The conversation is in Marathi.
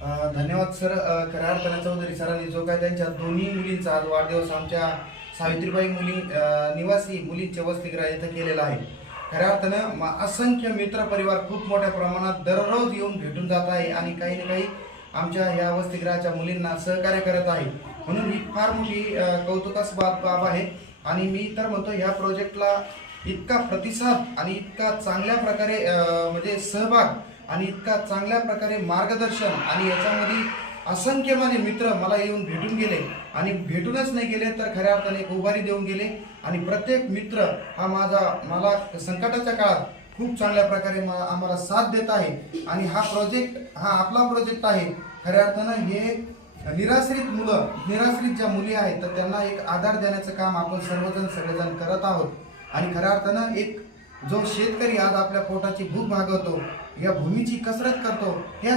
धन्यवाद सर. खऱ्या अर्थाने चौधरी सरांनी जो काय त्यांच्या दोन्ही मुलींचा आज वाढदिवस आमच्या सावित्रीबाई निवासी मुलींच्या वसतिगृह इथं केलेला आहे. खऱ्या अर्थानं असंख्य मित्र परिवार खूप मोठ्या प्रमाणात दररोज येऊन भेटून जात आहे आणि काही ना काही आमच्या या वसतिगृहाच्या मुलींना सहकार्य करत आहे. म्हणून ही फार मोठी कौतुकास्पद बाब आहे. आणि मी तर म्हणतो ह्या प्रोजेक्टला इतका प्रतिसाद आणि इतका चांगल्या प्रकारे म्हणजे सहभाग आणि इतका चांगल्या प्रकारे मार्गदर्शन आणि याच्यामध्ये असंख्य माझे मित्र मला येऊन भेटून गेले आणि भेटूनच नाही गेले तर खऱ्या अर्थाने एक उभारी देऊन गेले. आणि प्रत्येक मित्र हा मला संकटाच्या काळात खूप चांगल्या प्रकारे आम्हाला साथ देत आहे. आणि हा प्रोजेक्ट हा आपला प्रोजेक्ट आहे. खऱ्या अर्थानं हे निराश्रित ज्या मुली आहेत तर त्यांना एक आधार देण्याचं काम आपण सगळेजण करत आहोत. आणि खऱ्या अर्थानं एक जो शेतकरी आज आपल्या पोटाची भूक भागवतो, या भूमीची कसरत करतो,